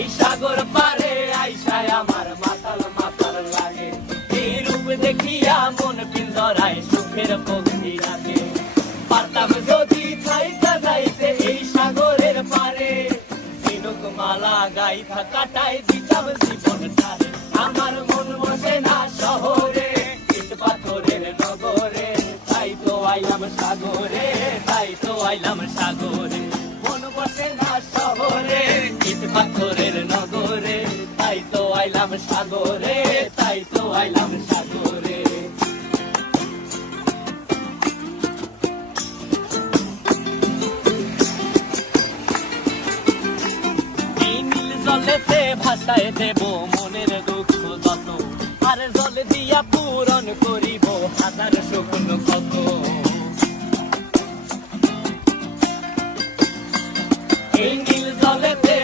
এই সাগর পারে আইসায় আমার মাতাল মাতাল লাগে। এই রূপ দেখিয়া মন পিঞ্জরায় সুখের পঙ্ক্তি রাখে। পারতাম যদি থাইকা যাইতে এই সাগরের পারে, ঝিনুক মালা গাইথা কাটাই দিতাম জীবনটারে। আমার মন বসে না শহরে, ইট পাথরের নগরে, তাই তো আইলাম সাগরে, তাই তো আইলাম সাগরে। মন বসে না শহরে, ইট পাথরের নগরে, তাই তো আইলাম সাগরে, তাই তো আইলাম সাগরে। জলেতে ভাসায় দেব মনের দুঃখ যত, আর জল দিয়া পূরণ করিব হাজার স্বপ্ন কত। এই নীল জলেতে